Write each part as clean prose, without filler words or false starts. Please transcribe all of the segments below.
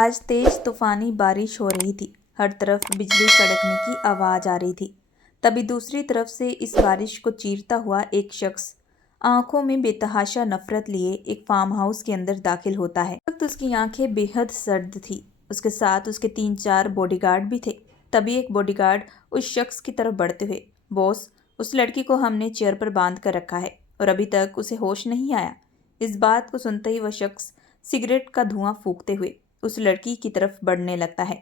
आज तेज तूफानी बारिश हो रही थी। हर तरफ बिजली कड़कने की आवाज आ रही थी। तभी दूसरी तरफ से इस बारिश को चीरता हुआ एक शख्स आंखों में बेतहाशा नफरत लिए एक फार्म हाउस के अंदर दाखिल होता है। वक्त उसकी आंखें बेहद सर्द थी। उसके साथ उसके 3-4 बॉडीगार्ड भी थे। तभी एक बॉडीगार्ड उस शख्स की तरफ बढ़ते हुए, बॉस, उस लड़की को हमने चेयर पर बांध कर रखा है और अभी तक उसे होश नहीं आया। इस बात को सुनते ही वह शख्स सिगरेट का धुआं फूंकते हुए उस लड़की की तरफ बढ़ने लगता है।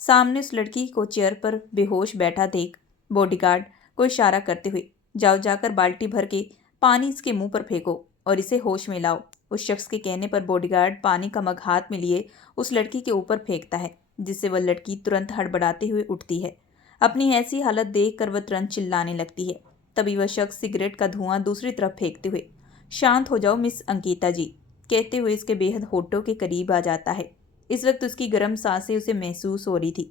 सामने उस लड़की को चेयर पर बेहोश बैठा देख बॉडीगार्ड को इशारा करते हुए, जाओ जाकर बाल्टी भर के पानी इसके मुंह पर फेंको और इसे होश में लाओ। उस शख्स के कहने पर बॉडीगार्ड पानी का मग हाथ में लिए उस लड़की के ऊपर फेंकता है, जिससे वह लड़की तुरंत हड़बड़ाते हुए उठती है। अपनी ऐसी हालत देखकर वह तुरंत चिल्लाने लगती है। तभी वह शख्स सिगरेट का धुआं दूसरी तरफ फेंकते हुए, शांत हो जाओ मिस अंकिता जी, कहते हुए इसके बेहद होठों के करीब आ जाता है। इस वक्त उसकी गर्म सांसें उसे महसूस हो रही थी।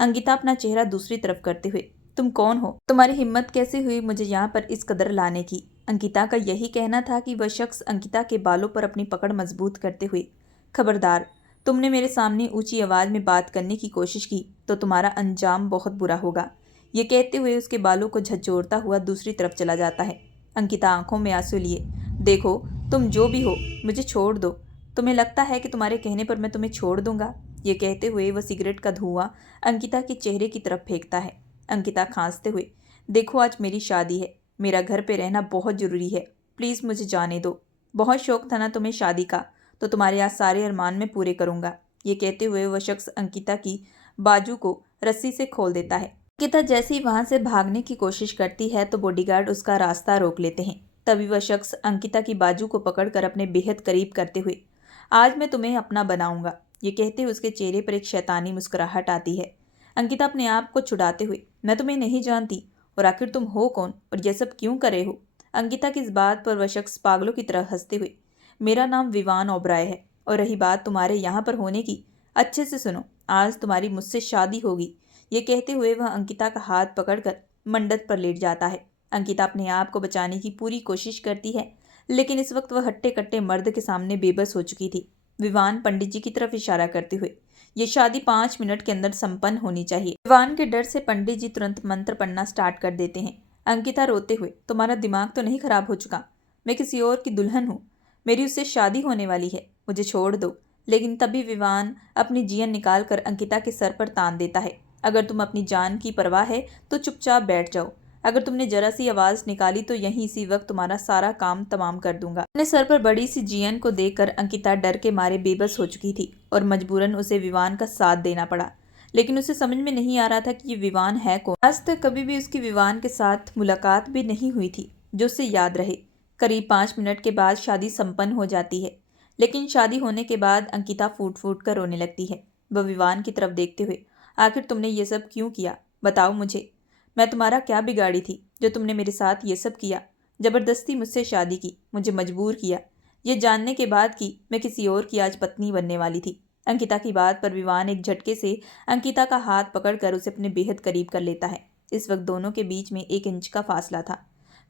अंकिता अपना चेहरा दूसरी तरफ करते हुए, तुम कौन हो? तुम्हारी हिम्मत कैसे हुई मुझे यहाँ पर इस कदर लाने की? अंकिता का यही कहना था कि वह शख्स अंकिता के बालों पर अपनी पकड़ मजबूत करते हुए, खबरदार, तुमने मेरे सामने ऊंची आवाज में बात करने की कोशिश की तो तुम्हारा अंजाम बहुत बुरा होगा। ये कहते हुए उसके बालों को झकझोरता हुआ दूसरी तरफ चला जाता है। अंकिता आंखों में आंसू लिए, देखो, तुम जो भी हो, मुझे छोड़ दो। तुम्हें लगता है कि तुम्हारे कहने पर मैं तुम्हें छोड़ दूंगा? ये कहते हुए वह सिगरेट का धुआं अंकिता के चेहरे की तरफ फेंकता है। अंकिता खांसते हुए, देखो, आज मेरी शादी है, मेरा घर पे रहना बहुत ज़रूरी है, प्लीज़ मुझे जाने दो। बहुत शौक था ना तुम्हें शादी का, तो तुम्हारे आज सारे अरमान मैं पूरे करूंगा। ये कहते हुए वह शख्स अंकिता की बाजू को रस्सी से खोल देता है। अंकिता जैसे ही वहां से भागने की कोशिश करती है तो बॉडीगार्ड उसका रास्ता रोक लेते हैं। तभी वह शख्स अंकिता की बाजू को पकड़कर अपने बेहद करीब करते हुए, आज मैं तुम्हें अपना बनाऊंगा, ये कहते हुए उसके चेहरे पर एक शैतानी मुस्कुराहट आती है। अंकिता अपने आप को छुड़ाते हुए, मैं तुम्हें नहीं जानती, और आखिर तुम हो कौन और यह सब क्यों कर रहे हो? अंकिता की इस बात पर वह शख्स पागलों की तरह हंसते हुए, मेरा नाम विवान ओबराय है, और रही बात तुम्हारे यहाँ पर होने की, अच्छे से सुनो, आज तुम्हारी मुझसे शादी होगी। ये कहते हुए वह अंकिता का हाथ पकड़कर मंडप पर लेट जाता है। अंकिता अपने आप को बचाने की पूरी कोशिश करती है, लेकिन इस वक्त वह हट्टे कट्टे मर्द के सामने बेबस हो चुकी थी। विवान पंडित जी की तरफ इशारा करते हुए, ये शादी 5 मिनट के अंदर संपन्न होनी चाहिए। विवान के डर से पंडित जी तुरंत मंत्र पढ़ना स्टार्ट कर देते हैं। अंकिता रोते हुए, तुम्हारा दिमाग तो नहीं खराब हो चुका? मैं किसी और की दुल्हन हूँ, मेरी उससे शादी होने वाली है, मुझे छोड़ दो। लेकिन तभी विवान अपनी जियन निकाल कर अंकिता के सर पर तान देता है, अगर तुम अपनी जान की परवाह है तो चुपचाप बैठ जाओ, अगर तुमने जरा सी आवाज निकाली तो यहीं इसी वक्त तुम्हारा सारा काम तमाम कर दूंगा। अपने सर पर बड़ी सी जियन को देखकर अंकिता डर के मारे बेबस हो चुकी थी और मजबूरन उसे विवान का साथ देना पड़ा। लेकिन उसे समझ में नहीं आ रहा था कि ये विवान है कौन। आज तक कभी भी उसकी विवान के साथ मुलाकात भी नहीं हुई थी जो उसे याद रहे। करीब 5 मिनट के बाद शादी संपन्न हो जाती है, लेकिन शादी होने के बाद अंकिता फूट फूट कर रोने लगती है। वह विवान की तरफ देखते हुए, आखिर तुमने ये सब क्यों किया? बताओ मुझे, मैं तुम्हारा क्या बिगाड़ी थी जो तुमने मेरे साथ ये सब किया? जबरदस्ती मुझसे शादी की, मुझे मजबूर किया, ये जानने के बाद कि मैं किसी और की आज पत्नी बनने वाली थी। अंकिता की बात पर विवान एक झटके से अंकिता का हाथ पकड़कर उसे अपने बेहद करीब कर लेता है। इस वक्त दोनों के बीच में 1 इंच का फासला था।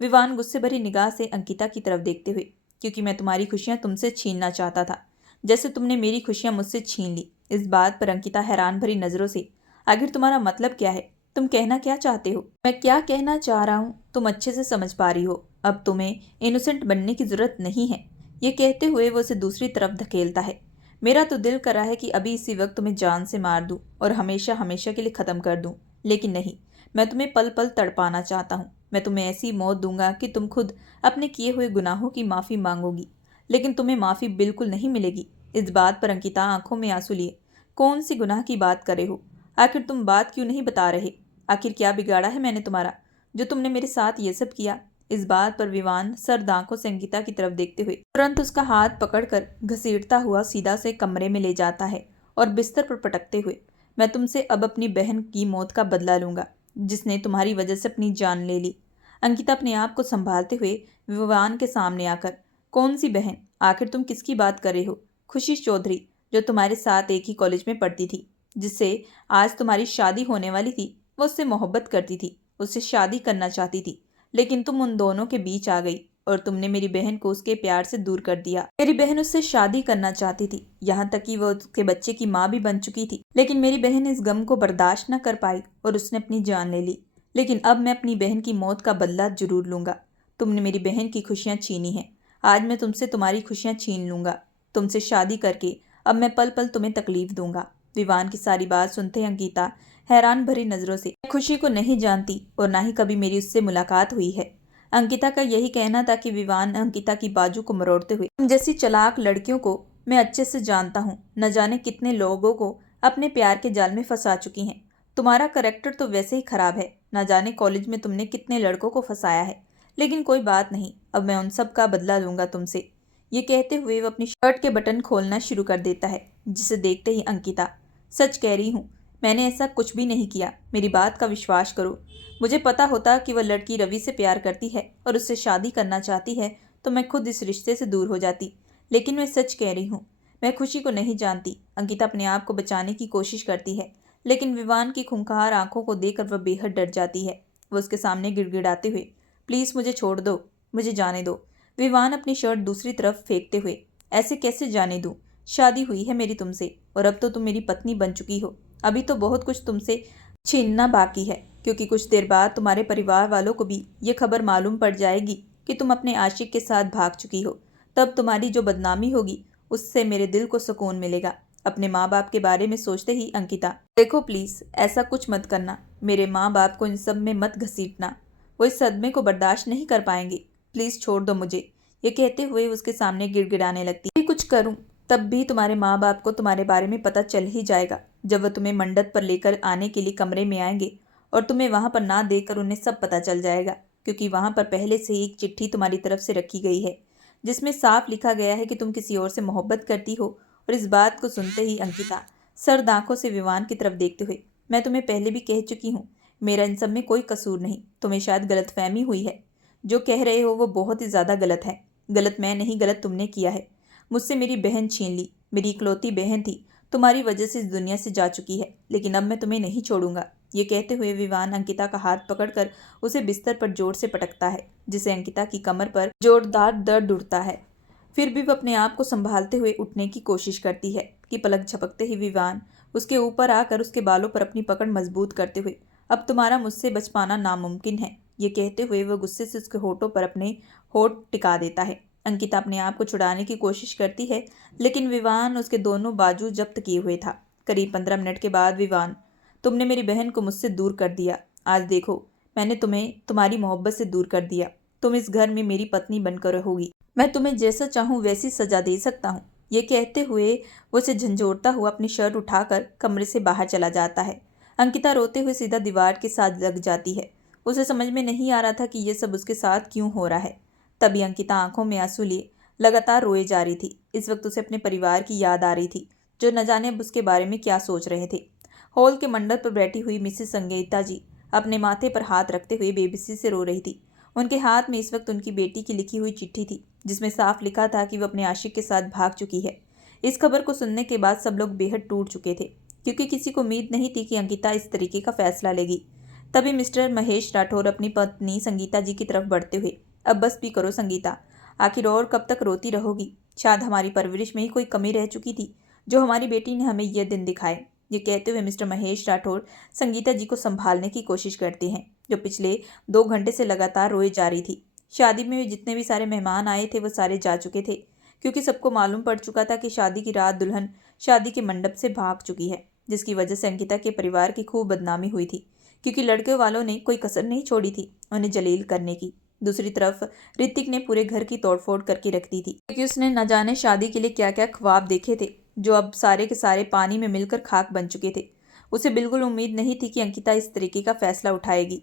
विवान गुस्से भरी निगाह से अंकिता की तरफ देखते हुए, क्योंकि मैं तुम्हारी खुशियां तुमसे छीनना चाहता था, जैसे तुमने मेरी खुशियां मुझसे छीन ली। इस बात पर अंकिता हैरान भरी नजरों से, आखिर तुम्हारा मतलब क्या है? तुम कहना क्या चाहते हो? मैं क्या कहना चाह रहा हूँ तुम अच्छे से समझ पा रही हो। अब तुम्हें इनोसेंट बनने की जरूरत नहीं है। ये कहते हुए वो उसे दूसरी तरफ धकेलता है। मेरा तो दिल कर रहा है कि अभी इसी वक्त तुम्हें जान से मार दूं और हमेशा हमेशा के लिए खत्म कर दूं, लेकिन नहीं, मैं तुम्हें पल पल तड़पाना चाहता हूँ। मैं तुम्हें ऐसी मौत दूंगा कि तुम खुद अपने किए हुए गुनाहों की माफी मांगोगी, लेकिन तुम्हें माफी बिल्कुल नहीं मिलेगी। इस बात पर अंकिता आंखों में आंसू लिए, कौन सी गुनाह की बात कर रहे हो? आखिर तुम बात क्यों नहीं बता रहे? आखिर क्या बिगाड़ा है मैंने तुम्हारा जो तुमने मेरे साथ ये सब किया? इस बात पर विवान सर्द आंखों से अंकिता की तरफ देखते हुए तुरंत उसका हाथ पकड़कर घसीटता हुआ सीधा से कमरे में ले जाता है और बिस्तर पर पटकते हुए, मैं तुमसे अब अपनी बहन की मौत का बदला लूंगा, जिसने तुम्हारी वजह से अपनी जान ले ली। अंकिता अपने आप को संभालते हुए विवान के सामने आकर, कौन सी बहन? आखिर तुम किसकी बात कर रहे हो? खुशी चौधरी, जो तुम्हारे साथ एक ही कॉलेज में पढ़ती थी, जिससे आज तुम्हारी शादी होने वाली थी। वो उससे मोहब्बत करती थी, उससे शादी करना चाहती थी, लेकिन तुम उन दोनों के बीच आ गई। और तुमने मेरी बहन को उसके प्यार से दूर कर दिया। मेरी बहन उससे शादी करना चाहती थी, यहाँ तक कि वो उसके बच्चे की माँ भी बन चुकी थी। लेकिन मेरी बहन इस गम को बर्दाश्त न कर पाई और उसने अपनी जान ले ली। लेकिन अब मैं अपनी बहन की मौत का बदला जरूर लूंगा। तुमने मेरी बहन की खुशियां छीनी हैं, आज मैं तुमसे तुम्हारी खुशियां छीन लूंगा। तुमसे शादी करके अब मैं पल पल तुम्हें तकलीफ दूंगा। विवान की सारी बात सुनते ही अंकिता हैरान भरी नजरों से, मैं खुशी को नहीं जानती और ना ही कभी मेरी उससे मुलाकात हुई है। अंकिता का यही कहना था कि विवान अंकिता की बाजू को मरोड़ते हुए, तुम जैसी चालाक लड़कियों को मैं अच्छे से जानता हूँ, न जाने कितने लोगों को अपने प्यार के जाल में फंसा चुकी हैं। तुम्हारा करैक्टर तो वैसे ही खराब है, न जाने कॉलेज में तुमने कितने लड़कों को फंसाया है। लेकिन कोई बात नहीं, अब मैं उन सब का बदला लूंगा तुमसे। ये कहते हुए वो अपनी शर्ट के बटन खोलना शुरू कर देता है, जिसे देखते ही अंकिता, सच कह रही हूँ, मैंने ऐसा कुछ भी नहीं किया, मेरी बात का विश्वास करो। मुझे पता होता कि वह लड़की रवि से प्यार करती है और उससे शादी करना चाहती है तो मैं खुद इस रिश्ते से दूर हो जाती। लेकिन मैं सच कह रही हूँ, मैं खुशी को नहीं जानती। अंकिता अपने आप को बचाने की कोशिश करती है, लेकिन विवान की खूंखार आंखों को देखकर वह बेहद डर जाती है। वह उसके सामने गिड़गिड़ाते हुए, प्लीज़ मुझे छोड़ दो, मुझे जाने दो। विवान अपनी शर्ट दूसरी तरफ फेंकते हुए, ऐसे कैसे जाने दूँ? शादी हुई है मेरी तुमसे और अब तो तुम मेरी पत्नी बन चुकी हो। अभी तो बहुत कुछ तुमसे छीनना बाकी है, क्योंकि कुछ देर बाद तुम्हारे परिवार वालों को भी ये खबर मालूम पड़ जाएगी कि तुम अपने आशिक के साथ भाग चुकी हो। तब तुम्हारी जो बदनामी होगी उससे मेरे दिल को सुकून मिलेगा। अपने माँ बाप के बारे में सोचते ही अंकिता, देखो प्लीज़ ऐसा कुछ मत करना, मेरे माँ बाप को इन सब में मत घसीटना, वो इस सदमे को बर्दाश्त नहीं कर पाएंगे। प्लीज़ छोड़ दो मुझे। ये कहते हुए उसके सामने गिड़गिड़ाने लगती, मैं कुछ करूं तब भी तुम्हारे माँ बाप को तुम्हारे बारे में पता चल ही जाएगा। जब वह तुम्हें मंडप पर लेकर आने के लिए कमरे में आएंगे और तुम्हें वहां पर ना देखकर उन्हें सब पता चल जाएगा, क्योंकि वहां पर पहले से ही एक चिट्ठी तुम्हारी तरफ से रखी गई है, जिसमें साफ लिखा गया है कि तुम किसी और से मोहब्बत करती हो। और इस बात को सुनते ही अंकिता सर्द आंखों से विवान की तरफ देखते हुए, मैं तुम्हें पहले भी कह चुकी हूँ, मेरा इन सब में कोई कसूर नहीं, तुम्हें शायद गलतफहमी हुई है। जो कह रहे हो वो बहुत ही ज़्यादा गलत है। गलत मैं नहीं, गलत तुमने किया है। मुझसे मेरी बहन छीन ली, मेरी इकलौती बहन थी, तुम्हारी वजह से इस दुनिया से जा चुकी है, लेकिन अब मैं तुम्हें नहीं छोड़ूंगा। ये कहते हुए विवान अंकिता का हाथ पकड़कर उसे बिस्तर पर जोर से पटकता है, जिसे अंकिता की कमर पर जोरदार दर्द उठता है। फिर भी वह अपने आप को संभालते हुए उठने की कोशिश करती है कि पलक झपकते ही विवान उसके ऊपर आकर उसके बालों पर अपनी पकड़ मजबूत करते हुए, अब तुम्हारा मुझसे बच पाना नामुमकिन है। ये कहते हुए वह गुस्से से उसके होठों पर अपने होठ टिका देता है। अंकिता अपने आप को छुड़ाने की कोशिश करती है, लेकिन विवान उसके दोनों बाजू जब्त किए हुए था। करीब 15 मिनट के बाद विवान, तुमने मेरी बहन को मुझसे दूर कर दिया। आज देखो, मैंने तुम्हें तुम्हारी मोहब्बत से दूर कर दिया। तुम इस घर में मेरी पत्नी बनकर रहोगी। मैं तुम्हें जैसा चाहूँ वैसी सजा दे सकता हूँ। ये कहते हुए वो उसे झंझोड़ता हुआ अपनी शर्ट उठाकर कमरे से बाहर चला जाता है। अंकिता रोते हुए सीधा दीवार के साथ लग जाती है। उसे समझ में नहीं आ रहा था कि ये सब उसके साथ क्यों हो रहा है। तभी अंकिता आंखों में आंसू लिए लगातार रोए जा रही थी। इस वक्त उसे अपने परिवार की याद आ रही थी, जो न जाने अब उसके बारे में क्या सोच रहे थे। हॉल के मंडप पर बैठी हुई मिसेस संगीता जी अपने माथे पर हाथ रखते हुए बेबसी से रो रही थी। उनके हाथ में इस वक्त उनकी बेटी की लिखी हुई चिट्ठी थी, जिसमें साफ लिखा था कि वह अपने आशिक के साथ भाग चुकी है। इस खबर को सुनने के बाद सब लोग बेहद टूट चुके थे, क्योंकि किसी को उम्मीद नहीं थी कि अंकिता इस तरीके का फैसला लेगी। तभी मिस्टर महेश राठौर अपनी पत्नी संगीता जी की तरफ बढ़ते हुए, अब बस भी करो संगीता, आखिर और कब तक रोती रहोगी? शायद हमारी परवरिश में ही कोई कमी रह चुकी थी, जो हमारी बेटी ने हमें यह दिन दिखाए। ये कहते हुए मिस्टर महेश राठौर संगीता जी को संभालने की कोशिश करते हैं, जो पिछले 2 घंटे से लगातार रोए जा रही थी। शादी में जितने भी सारे मेहमान आए थे वो सारे जा चुके थे, क्योंकि सबको मालूम पड़ चुका था कि शादी की रात दुल्हन शादी के मंडप से भाग चुकी है, जिसकी वजह से अंकिता के परिवार की खूब बदनामी हुई थी, क्योंकि लड़के वालों ने कोई कसर नहीं छोड़ी थी उन्हें जलील करने की। दूसरी तरफ ऋतिक ने पूरे घर की तोड़फोड़ करके रख दी थी, क्योंकि उसने न जाने शादी के लिए क्या क्या ख्वाब देखे थे, जो अब सारे के सारे पानी में मिलकर खाक बन चुके थे। उसे बिल्कुल उम्मीद नहीं थी कि अंकिता इस तरीके का फैसला उठाएगी,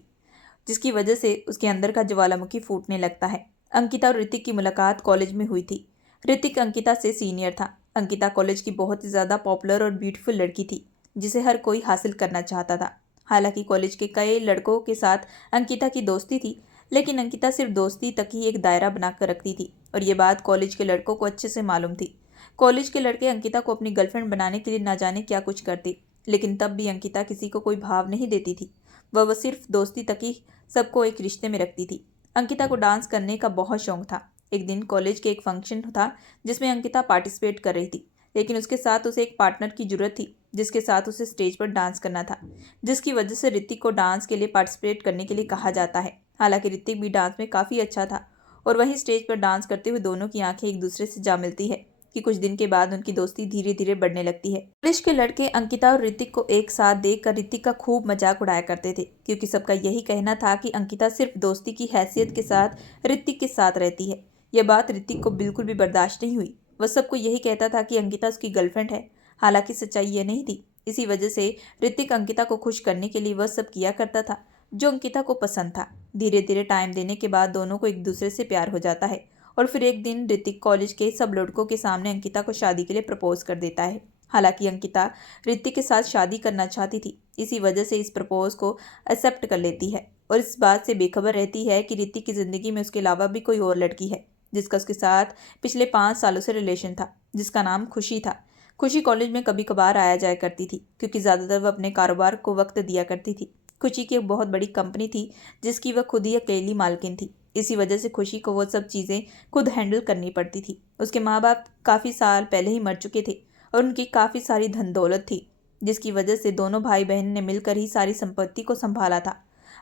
जिसकी वजह से उसके अंदर का ज्वालामुखी फूटने लगता है। अंकिता और ऋतिक की मुलाकात कॉलेज में हुई थी। ऋतिक अंकिता से सीनियर था। अंकिता कॉलेज की बहुत ही ज़्यादा पॉपुलर और ब्यूटीफुल लड़की थी, जिसे हर कोई हासिल करना चाहता था। हालांकि कॉलेज के कई लड़कों के साथ अंकिता की दोस्ती थी, लेकिन अंकिता सिर्फ दोस्ती तक ही एक दायरा बनाकर रखती थी, और ये बात कॉलेज के लड़कों को अच्छे से मालूम थी। कॉलेज के लड़के अंकिता को अपनी गर्लफ्रेंड बनाने के लिए ना जाने क्या कुछ करते, लेकिन तब भी अंकिता किसी को कोई भाव नहीं देती थी। वह सिर्फ दोस्ती तक ही सबको एक रिश्ते में रखती थी। अंकिता को डांस करने का बहुत शौक था। एक दिन कॉलेज के एक फंक्शन था जिसमें अंकिता पार्टिसिपेट कर रही थी, लेकिन उसके साथ उसे एक पार्टनर की जरूरत थी जिसके साथ उसे स्टेज पर डांस करना था, जिसकी वजह से ऋतिक को डांस के लिए पार्टिसिपेट करने के लिए कहा जाता है। हालांकि ऋतिक भी डांस में काफ़ी अच्छा था और वहीं स्टेज पर डांस करते हुए दोनों की आंखें एक दूसरे से जा मिलती है कि कुछ दिन के बाद उनकी दोस्ती धीरे धीरे बढ़ने लगती है। कॉलेज के लड़के अंकिता और ऋतिक को एक साथ देखकर ऋतिक का खूब मजाक उड़ाया करते थे, क्योंकि सबका यही कहना था कि अंकिता सिर्फ दोस्ती की हैसियत के साथ ऋतिक के साथ रहती है। यह बात ऋतिक को बिल्कुल भी बर्दाश्त नहीं हुई। वह सबको यही कहता था कि अंकिता उसकी गर्लफ्रेंड है। हालांकि सच्चाई यह नहीं थी। इसी वजह से ऋतिक अंकिता को खुश करने के लिए वह सब किया करता था जो अंकिता को पसंद था। धीरे धीरे टाइम देने के बाद दोनों को एक दूसरे से प्यार हो जाता है और फिर एक दिन ऋतिक कॉलेज के सब लड़कों के सामने अंकिता को शादी के लिए प्रपोज कर देता है। हालांकि अंकिता ऋतिक के साथ शादी करना चाहती थी, इसी वजह से इस प्रपोज को एक्सेप्ट कर लेती है और इस बात से बेखबर रहती है कि ऋतिक की ज़िंदगी में उसके अलावा भी कोई और लड़की है जिसका उसके साथ पिछले 5 सालों से रिलेशन था, जिसका नाम खुशी था। खुशी कॉलेज में कभी कभार आया जाया करती थी क्योंकि ज़्यादातर वह अपने कारोबार को वक्त दिया करती थी। खुशी की एक बहुत बड़ी कंपनी थी जिसकी वह खुद ही अकेली मालकिन थी। इसी वजह से खुशी को वो सब चीज़ें खुद हैंडल करनी पड़ती थी। उसके माँ बाप काफ़ी साल पहले ही मर चुके थे और उनकी काफ़ी सारी धन दौलत थी, जिसकी वजह से दोनों भाई बहन ने मिलकर ही सारी संपत्ति को संभाला था।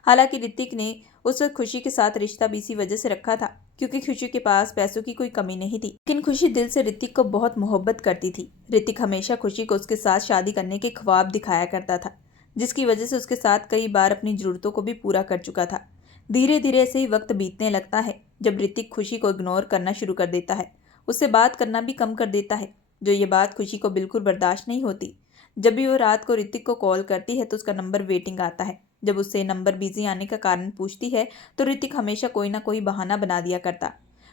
हालांकि ऋतिक ने उस वक्त खुशी के साथ रिश्ता भी इसी वजह से रखा था क्योंकि खुशी के पास पैसों की कोई कमी नहीं थी, लेकिन खुशी दिल से ऋतिक को बहुत मोहब्बत करती थी। ऋतिक हमेशा खुशी को उसके साथ शादी करने के ख्वाब दिखाया करता था, जिसकी वजह से उसके साथ कई बार अपनी ज़रूरतों को भी पूरा कर चुका था। धीरे धीरे ऐसे ही वक्त बीतने लगता है जब ऋतिक खुशी को इग्नोर करना शुरू कर देता है, उससे बात करना भी कम कर देता है। जो ये बात खुशी को बिल्कुल बर्दाश्त नहीं होती। जब भी वो रात को ऋतिक को कॉल करती है तो उसका नंबर वेटिंग आता है। जब उससे नंबर बिजी आने का कारण पूछती है तो ऋतिक हमेशा कोई ना कोई बहाना बना दिया करता।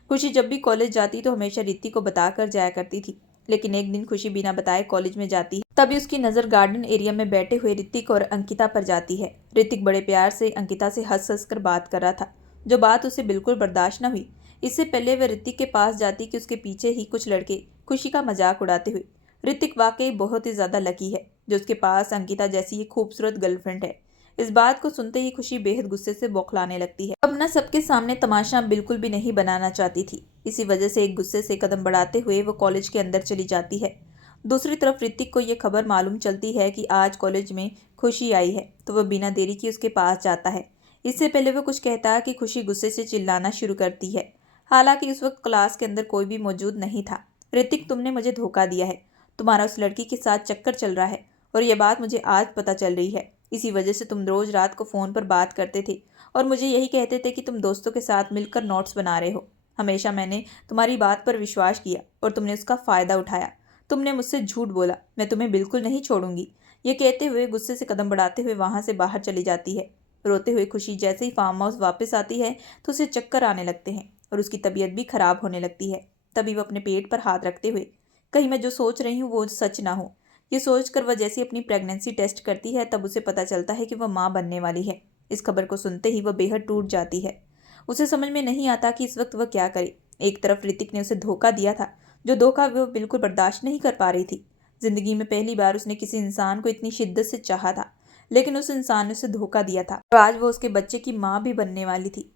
खुशी जब भी कॉलेज जाती तो हमेशा ऋतिक को बताकर जाया करती थी, लेकिन एक दिन खुशी बिना बताए कॉलेज में जाती है। तभी उसकी नज़र गार्डन एरिया में बैठे हुए ऋतिक और अंकिता पर जाती है। ऋतिक बड़े प्यार से अंकिता से हंस हंस कर बात कर रहा था, जो बात उसे बिल्कुल बर्दाश्त न हुई। इससे पहले वह ऋतिक के पास जाती कि उसके पीछे ही कुछ लड़के खुशी का मजाक उड़ाते हुए। ऋतिक वाकई बहुत ही ज़्यादा लकी है जो उसके पास अंकिता जैसी एक खूबसूरत गर्लफ्रेंड है। इस बात को सुनते ही खुशी बेहद गुस्से से बौखलाने लगती है। अब न सबके सामने तमाशा बिल्कुल भी नहीं बनाना चाहती थी। इसी वजह से एक गुस्से से कदम बढ़ाते हुए वो कॉलेज के अंदर चली जाती है। दूसरी तरफ ऋतिक को यह खबर मालूम चलती है कि आज कॉलेज में खुशी आई है, तो वह बिना देरी के उसके पास जाता है। इससे पहले वह कुछ कहता है कि खुशी गुस्से से चिल्लाना शुरू करती है। हालांकि उस वक्त क्लास के अंदर कोई भी मौजूद नहीं था। ऋतिक, तुमने मुझे धोखा दिया है। तुम्हारा उस लड़की के साथ चक्कर चल रहा है और यह बात मुझे आज पता चल रही है। इसी वजह से तुम रोज रात को फ़ोन पर बात करते थे और मुझे यही कहते थे कि तुम दोस्तों के साथ मिलकर नोट्स बना रहे हो। हमेशा मैंने तुम्हारी बात पर विश्वास किया और तुमने उसका फ़ायदा उठाया। तुमने मुझसे झूठ बोला। मैं तुम्हें बिल्कुल नहीं छोड़ूंगी। ये कहते हुए गुस्से से कदम बढ़ाते हुए वहाँ से बाहर चली जाती है। रोते हुए खुशी जैसे ही फार्म हाउस वापस आती है तो उसे चक्कर आने लगते हैं और उसकी तबीयत भी खराब होने लगती है। तभी वह अपने पेट पर हाथ रखते हुए, कहीं मैं जो सोच रही हूँ वो सच ना हो, ये सोचकर वह जैसे अपनी प्रेगनेंसी टेस्ट करती है तब उसे पता चलता है कि वह माँ बनने वाली है। इस खबर को सुनते ही वह बेहद टूट जाती है। उसे समझ में नहीं आता कि इस वक्त वह क्या करे। एक तरफ ऋतिक ने उसे धोखा दिया था, जो धोखा वह बिल्कुल बर्दाश्त नहीं कर पा रही थी। जिंदगी में पहली बार उसने किसी इंसान को इतनी शिद्दत से चाहा था, लेकिन उस इंसान ने उसे धोखा दिया था और आज वह उसके बच्चे की माँ भी बनने वाली थी।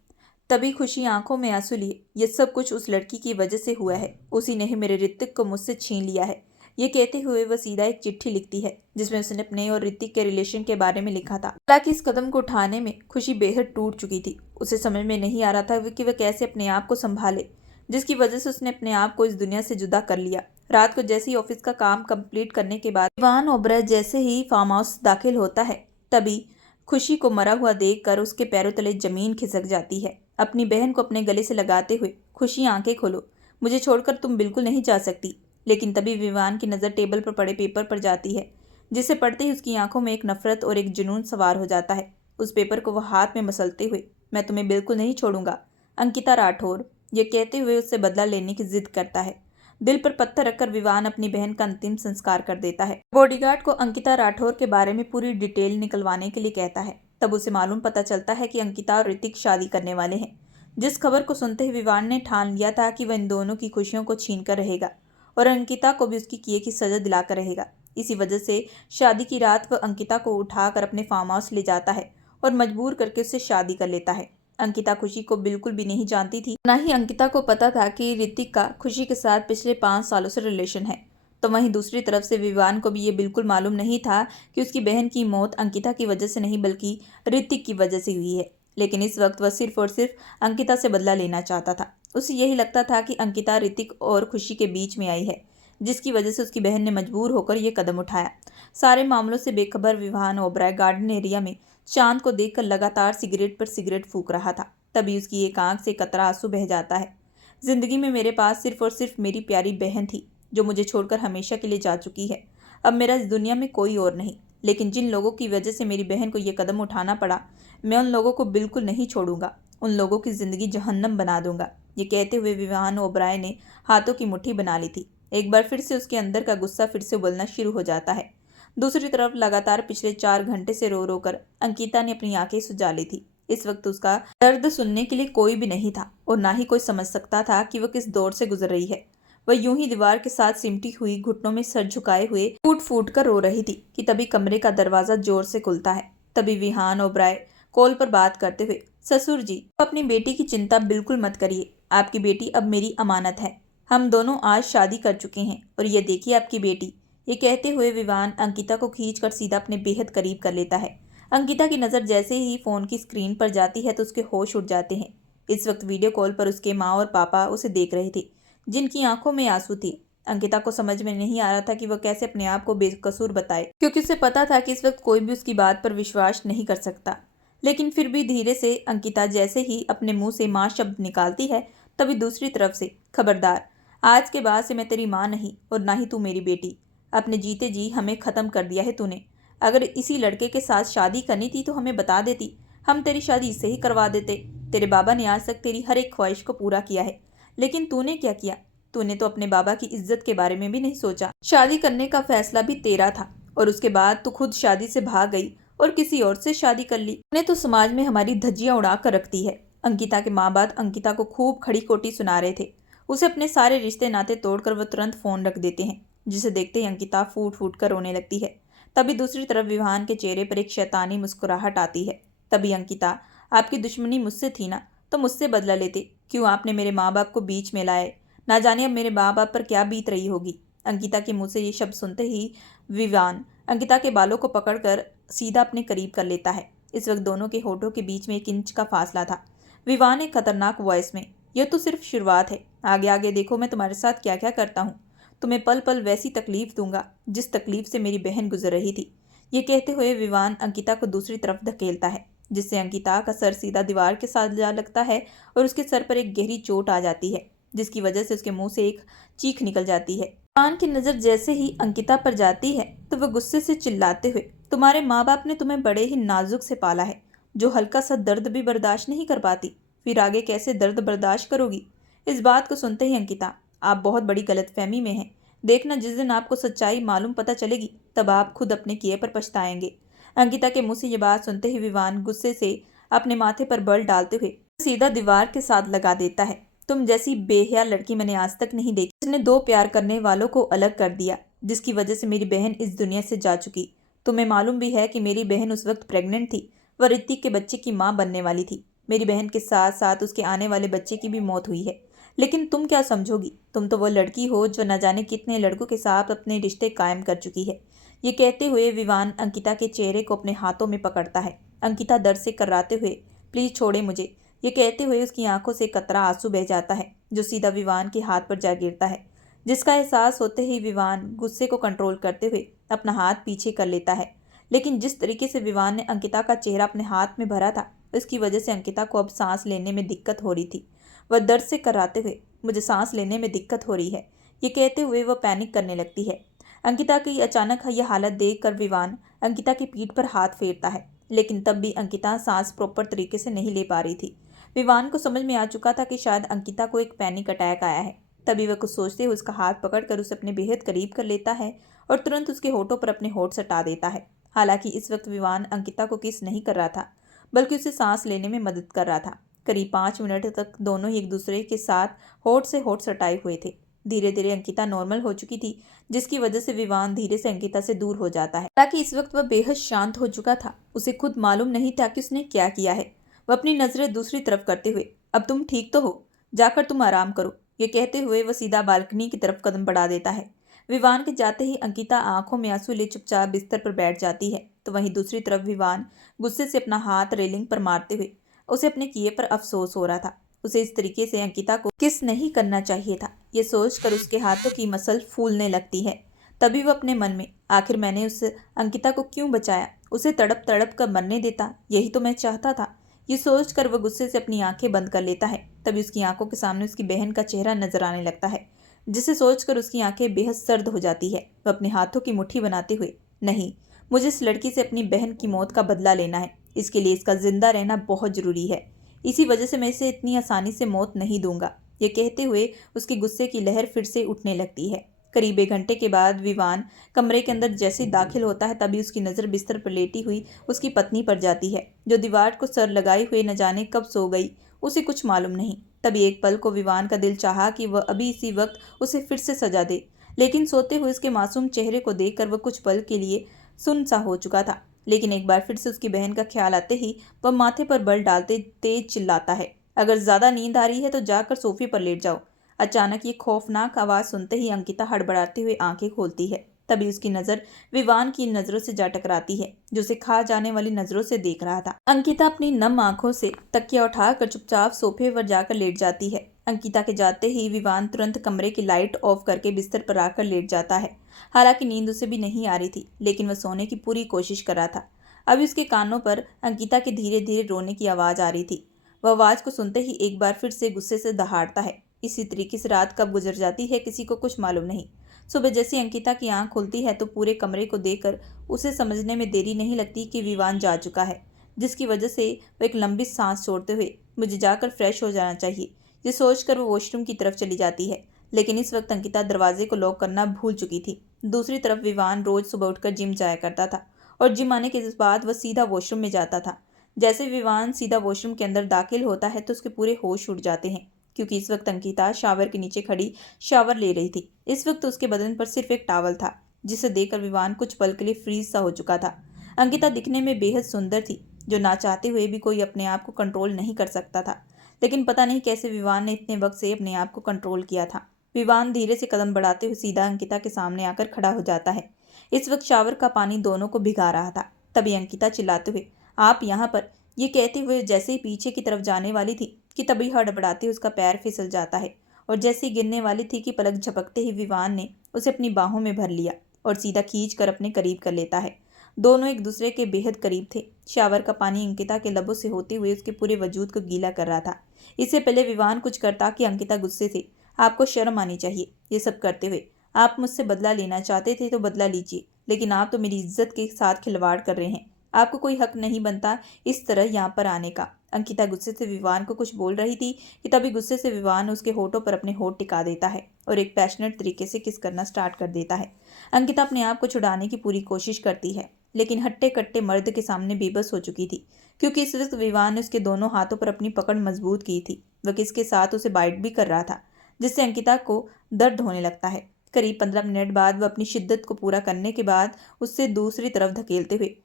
तभी खुशी आंखों में आंसू लिए, ये सब कुछ उस लड़की की वजह से हुआ है। उसी ने ही मेरे ऋतिक को मुझसे छीन लिया है। ये कहते हुए वह सीधा एक चिट्ठी लिखती है जिसमें उसने अपने और ऋतिक के रिलेशन के बारे में लिखा था। हालांकि इस कदम को उठाने में खुशी बेहद टूट चुकी थी। उसे समझ में नहीं आ रहा था कि वह कैसे अपने आप को संभाले, जिसकी वजह से उसने अपने आप को इस दुनिया से जुदा कर लिया। रात को जैसे ही ऑफिस का काम कंप्लीट करने के बाद इवान ओबराय जैसे ही फार्म हाउस दाखिल होता है, तभी खुशी को मरा हुआ देखकर उसके पैरों तले जमीन खिसक जाती है। अपनी बहन को अपने गले से लगाते हुए, खुशी आंखें खोलो, मुझे छोड़कर तुम बिल्कुल नहीं जा सकती। लेकिन तभी विवान की नज़र टेबल पर पड़े पेपर पर जाती है, जिसे पढ़ते ही उसकी आंखों में एक नफरत और एक जुनून सवार हो जाता है। उस पेपर को वह हाथ में मसलते हुए, मैं तुम्हें बिल्कुल नहीं छोड़ूंगा, अंकिता राठौर, ये कहते हुए उससे बदला लेने की जिद करता है। दिल पर पत्थर रखकर विवान अपनी बहन का अंतिम संस्कार कर देता है। बॉडीगार्ड को अंकिता राठौर के बारे में पूरी डिटेल निकलवाने के लिए कहता है। तब उसे मालूम पता चलता है कि अंकिता और ऋतिक शादी करने वाले हैं। जिस खबर को सुनते ही विवान ने ठान लिया था कि वह इन दोनों की खुशियों को छीन कर रहेगा और अंकिता को भी उसकी किए की सजा दिलाकर रहेगा। इसी वजह से शादी की रात वह अंकिता को उठाकर अपने फार्म हाउस ले जाता है और मजबूर करके उससे शादी कर लेता है। अंकिता खुशी को बिल्कुल भी नहीं जानती थी, ना ही अंकिता को पता था कि ऋतिक का खुशी के साथ पिछले 5 सालों से रिलेशन है। तो वहीं दूसरी तरफ से विवान को भी ये बिल्कुल मालूम नहीं था कि उसकी बहन की मौत अंकिता की वजह से नहीं बल्कि ऋतिक की वजह से हुई है। लेकिन इस वक्त वह सिर्फ और सिर्फ अंकिता से बदला लेना चाहता था। उसे यही लगता था कि अंकिता ऋतिक और खुशी के बीच में आई है, जिसकी वजह से उसकी बहन ने मजबूर होकर यह कदम उठाया। सारे मामलों से बेखबर विवान ओबराय गार्डन एरिया में चांद को देखकर लगातार सिगरेट पर सिगरेट फूंक रहा था। तभी उसकी एक आंख से कतरा आंसू बह जाता है। जिंदगी में मेरे पास सिर्फ और सिर्फ मेरी प्यारी बहन थी, जो मुझे छोड़कर हमेशा के लिए जा चुकी है। अब मेरा इस दुनिया में कोई और नहीं। लेकिन जिन लोगों की वजह से मेरी बहन को यह कदम उठाना पड़ा, मैं उन लोगों को बिल्कुल नहीं छोड़ूंगा। उन लोगों की जिंदगी जहन्नम बना दूंगा। ये कहते हुए विवान ओबराय ने हाथों की मुट्ठी बना ली थी। एक बार फिर से उसके अंदर का गुस्सा फिर से उबलना शुरू हो जाता है। दूसरी तरफ लगातार पिछले 4 घंटे से रो रो कर अंकिता ने अपनी आंखें सुजा ली थी। इस वक्त उसका दर्द सुनने के लिए कोई भी नहीं था और ना ही कोई समझ सकता था कि वह किस दौर से गुजर रही है। वह यूं ही दीवार के साथ सिमटी हुई घुटनों में सर झुकाए हुए फूट फूट कर रो रही थी कि तभी कमरे का दरवाजा जोर से खुलता है। तभी विहान ओबराय कॉल पर बात करते हुए, ससुर जी, अपनी बेटी की चिंता बिल्कुल मत करिए। आपकी बेटी अब मेरी अमानत है। हम दोनों आज शादी कर चुके हैं और ये देखिए आपकी बेटी। ये कहते हुए विवान अंकिता को खींचकर सीधा अपने बेहद करीब कर लेता है। अंकिता की नज़र जैसे ही फोन की स्क्रीन पर जाती है तो उसके होश उड़ जाते हैं। इस वक्त वीडियो कॉल पर उसके माँ और पापा उसे देख रहे थे, जिनकी आंखों में आंसू थे। अंकिता को समझ में नहीं आ रहा था कि वह कैसे अपने आप को बेकसूर बताए, क्योंकि उसे पता था कि इस वक्त कोई भी उसकी बात पर विश्वास नहीं कर सकता। लेकिन फिर भी धीरे से अंकिता जैसे ही अपने मुंह से माँ शब्द निकालती है, तभी दूसरी तरफ से, खबरदार, आज के बाद से मैं तेरी माँ नहीं और ना ही तू मेरी बेटी। अपने जीते जी हमें ख़त्म कर दिया है तूने। अगर इसी लड़के के साथ शादी करनी थी तो हमें बता देती, हम तेरी शादी इससे ही करवा देते। तेरे बाबा ने आज तक तेरी हर एक ख्वाहिश को पूरा किया है, लेकिन तूने क्या किया? तूने तो अपने बाबा की इज्जत के बारे में भी नहीं सोचा। शादी करने का फैसला भी तेरा था और उसके बाद तू खुद शादी से भाग गई और किसी और से शादी कर ली। तूने तो समाज में हमारी धज्जियां उड़ा कर रखती है। अंकिता के माँ बाप अंकिता को खूब खड़ी खोटी सुना रहे थे। उसे अपने सारे रिश्ते नाते तोड़कर वह तुरंत फोन रख देते हैं, जिसे देखते ही अंकिता फूट फूट कर रोने लगती है। तभी दूसरी तरफ विवान के चेहरे पर एक शैतानी मुस्कुराहट आती है। तभी अंकिता, आपकी दुश्मनी मुझसे थी ना, तो मुझसे बदला लेते। क्यों आपने मेरे माँ बाप को बीच में लाए? ना जाने अब मेरे माँ बाप पर क्या बीत रही होगी। अंकिता के मुंह से ये शब्द सुनते ही विवान अंकिता के बालों को पकड़कर सीधा अपने करीब कर लेता है। इस वक्त दोनों के होठों के बीच में 1 इंच का फासला था। विवान ने खतरनाक वॉइस में, यह तो सिर्फ शुरुआत है, आगे आगे देखो मैं तुम्हारे साथ क्या क्या करता हूँ। तुम्हें पल पल वैसी तकलीफ दूंगा जिस तकलीफ से मेरी बहन गुजर रही थी। ये कहते हुए विवान अंकिता को दूसरी तरफ धकेलता है, जिससे अंकिता का सर सीधा दीवार के साथ जा लगता है और उसके सर पर एक गहरी चोट आ जाती है, जिसकी वजह से उसके मुंह से एक चीख निकल जाती है। विवान की नज़र जैसे ही अंकिता पर जाती है तो वह गुस्से से चिल्लाते हुए, तुम्हारे माँ बाप ने तुम्हें बड़े ही नाजुक से पाला है, जो हल्का सा दर्द भी बर्दाश्त नहीं कर पाती, फिर आगे कैसे दर्द बर्दाश्त करोगी? इस बात को सुनते ही अंकिता, आप बहुत बड़ी गलतफहमी में हैं। देखना, जिस दिन आपको सच्चाई मालूम पता चलेगी तब आप खुद अपने किए पर पछताएंगे। अंकिता के मुंह से ये बात सुनते ही विवान गुस्से से अपने माथे पर बल डालते हुए सीधा दीवार के साथ लगा देता है। तुम जैसी बेहया लड़की मैंने आज तक नहीं देखी, जिसने 2 प्यार करने वालों को अलग कर दिया, जिसकी वजह से मेरी बहन इस दुनिया से जा चुकी। तुम्हें मालूम भी है कि मेरी बहन उस वक्त प्रेग्नेंट थी, वह ऋतिक के बच्चे की माँ बनने वाली थी। मेरी बहन के साथ साथ उसके आने वाले बच्चे की भी मौत हुई है। लेकिन तुम क्या समझोगी? तुम तो वो लड़की हो जो न जाने कितने लड़कों के साथ अपने रिश्ते कायम कर चुकी है। ये कहते हुए विवान अंकिता के चेहरे को अपने हाथों में पकड़ता है। अंकिता दर्द से कर्राते हुए, प्लीज छोड़े मुझे, ये कहते हुए उसकी आंखों से कतरा आंसू बह जाता है, जो सीधा विवान के हाथ पर जा गिरता है, जिसका एहसास होते ही विवान गुस्से को कंट्रोल करते हुए अपना हाथ पीछे कर लेता है। लेकिन जिस तरीके से विवान ने अंकिता का चेहरा अपने हाथ में भरा था, उसकी वजह से अंकिता को अब सांस लेने में दिक्कत हो रही थी। वह दर्द से कराते हुए, मुझे सांस लेने में दिक्कत हो रही है, ये कहते हुए वह पैनिक करने लगती है। अंकिता की अचानक यह हालत देखकर विवान अंकिता की पीठ पर हाथ फेरता है, लेकिन तब भी अंकिता सांस प्रॉपर तरीके से नहीं ले पा रही थी। विवान को समझ में आ चुका था कि शायद अंकिता को एक पैनिक अटैक आया है। तभी वह कुछ सोचते हुए उसका हाथ पकड़कर उसे अपने बेहद करीब कर लेता है और तुरंत उसके होठों पर अपने होठ सटा देता है। हालांकि इस वक्त विवान अंकिता को किस नहीं कर रहा था, बल्कि उसे सांस लेने में मदद कर रहा था। करीब 5 मिनट तक दोनों ही एक दूसरे के साथ होठ से होठ सटाए हुए थे। धीरे धीरे अंकिता नॉर्मल हो चुकी थी, जिसकी वजह से विवान धीरे से अंकिता से दूर हो जाता है। ताकि इस वक्त वह बेहद शांत हो चुका था। उसे खुद मालूम नहीं था कि उसने क्या किया है। वह अपनी नजरें दूसरी तरफ करते हुए, अब तुम ठीक तो हो, जाकर तुम आराम करो, ये कहते हुए वह सीधा बालकनी की तरफ कदम बढ़ा देता है। विवान के जाते ही अंकिता आंखों में आंसू ले चुपचाप बिस्तर पर बैठ जाती है, तो वहीं दूसरी तरफ विवान गुस्से से अपना हाथ रेलिंग पर मारते हुए उसे अपने किए पर अफसोस हो रहा था। उसे इस तरीके से अंकिता को किस नहीं करना चाहिए था, ये सोचकर उसके हाथों की मसल फूलने लगती है। तभी वह अपने मन में, आखिर मैंने उस अंकिता को क्यों बचाया, उसे तड़प तड़प कर मरने देता, यही तो मैं चाहता था। ये सोचकर वह गुस्से से अपनी आंखें बंद कर लेता है। तभी उसकी आंखों के सामने उसकी बहन का चेहरा नजर आने लगता है, जिसे सोचकर उसकी आंखें बेहद सर्द हो जाती है। वह अपने हाथों की मुट्ठी बनाते हुए, नहीं, मुझे इस लड़की से अपनी बहन की मौत का बदला लेना है, इसके लिए इसका जिंदा रहना बहुत जरूरी है, इसी वजह से मैं इसे इतनी आसानी से मौत नहीं दूंगा। ये कहते हुए उसकी गुस्से की लहर फिर से उठने लगती है। करीब 1 घंटे के बाद विवान कमरे के अंदर जैसे ही दाखिल होता है, तभी उसकी नज़र बिस्तर पर लेटी हुई उसकी पत्नी पर जाती है, जो दीवार को सर लगाए हुए न जाने कब सो गई, उसे कुछ मालूम नहीं। तभी एक पल को विवान का दिल चाहा कि वह अभी इसी वक्त उसे फिर से सजा दे, लेकिन सोते हुए उसके मासूम चेहरे को देखकर वह कुछ पल के लिए सुन्न सा हो चुका था। लेकिन एक बार फिर से उसकी बहन का ख्याल आते ही वह माथे पर बल डालते तेज चिल्लाता है, अगर ज्यादा नींद आ रही है तो जाकर सोफे पर लेट जाओ। अचानक ये खौफनाक आवाज सुनते ही अंकिता हड़बड़ाते हुए आंखें खोलती है। तभी उसकी नजर विवान की नजरों से जा टकराती है, जो उसे खा जाने वाली नजरों से देख रहा था। अंकिता अपनी नम आंखों से तकिया उठाकर चुपचाप सोफे पर जाकर लेट जाती है। अंकिता के जाते ही विवान तुरंत कमरे की लाइट ऑफ करके बिस्तर पर आकर लेट जाता है। हालांकि नींद उसे भी नहीं आ रही थी, लेकिन वह सोने की पूरी कोशिश कर रहा था। अभी उसके कानों पर अंकिता के धीरे धीरे रोने की आवाज आ रही थी। वह आवाज को सुनते ही एक बार फिर से गुस्से से दहाड़ता है। इसी तरीके से रात कब गुजर जाती है किसी को कुछ मालूम नहीं। सुबह जैसी अंकिता की आंख खुलती है तो पूरे कमरे को देखकर उसे समझने में देरी नहीं लगती कि विवान जा चुका है, जिसकी वजह से वह एक लंबी सांस छोड़ते हुए, मुझे जाकर फ्रेश हो जाना चाहिए, ये सोचकर वो वॉशरूम की तरफ चली जाती है। लेकिन इस वक्त अंकिता दरवाजे को लॉक करना भूल चुकी थी। दूसरी तरफ विवान रोज सुबह उठकर जिम जाया करता था, और जिम आने के बाद वह सीधा वॉशरूम में जाता था। जैसे विवान सीधा वॉशरूम के अंदर दाखिल होता है तो उसके पूरे होश उड़ जाते हैं, क्योंकि इस वक्त अंकिता शावर के नीचे खड़ी शावर ले रही थी। इस वक्त उसके बदन पर सिर्फ एक टॉवल था, जिसे देखकर विवान कुछ पल के लिए फ्रीज सा हो चुका था। अंकिता दिखने में बेहद सुंदर थी, जो ना चाहते हुए भी कोई अपने आप को कंट्रोल नहीं कर सकता था। लेकिन पता नहीं कैसे विवान ने इतने वक्त से अपने आप को कंट्रोल किया था। विवान धीरे से कदम बढ़ाते हुए सीधा अंकिता के सामने आकर खड़ा हो जाता है। इस वक्त शावर का पानी दोनों को भिगा रहा था। तभी अंकिता चिल्लाते हुए, आप यहाँ पर, ये कहते हुए जैसे ही पीछे की तरफ जाने वाली थी कि तभी हड़बड़ाते उसका पैर फिसल जाता है, और जैसे ही गिरने वाली थी कि पलक झपकते ही विवान ने उसे अपनी बाहों में भर लिया और सीधा खींच कर अपने करीब कर लेता है। दोनों एक दूसरे के बेहद करीब थे। शावर का पानी अंकिता के लबों से होते हुए उसके पूरे वजूद को गीला कर रहा था। इससे पहले विवान कुछ करता कि अंकिता गुस्से से, आपको शर्म आनी चाहिए, ये सब करते हुए, आप मुझसे बदला लेना चाहते थे तो बदला लीजिए, लेकिन आप तो मेरी इज्जत के साथ खिलवाड़ कर रहे हैं, आपको कोई हक नहीं बनता इस तरह यहाँ पर आने का। अंकिता गुस्से से विवान को कुछ बोल रही थी कि तभी गुस्से से विवान उसके होठों पर अपने होठ टिका देता है और एक पैशनेट तरीके से किस करना स्टार्ट कर देता है। अंकिता अपने आप को छुड़ाने की पूरी कोशिश करती है, लेकिन हट्टे कट्टे मर्द के सामने बेबस हो चुकी थी, क्योंकि इस वक्त विवान ने उसके दोनों हाथों पर अपनी पकड़ मजबूत की थी। वह किसके साथ उसे बाइट भी कर रहा था, जिससे अंकिता को दर्द होने लगता है। करीब 15 मिनट बाद वह अपनी शिद्दत को पूरा करने के बाद उससे दूसरी तरफ धकेलते हुए,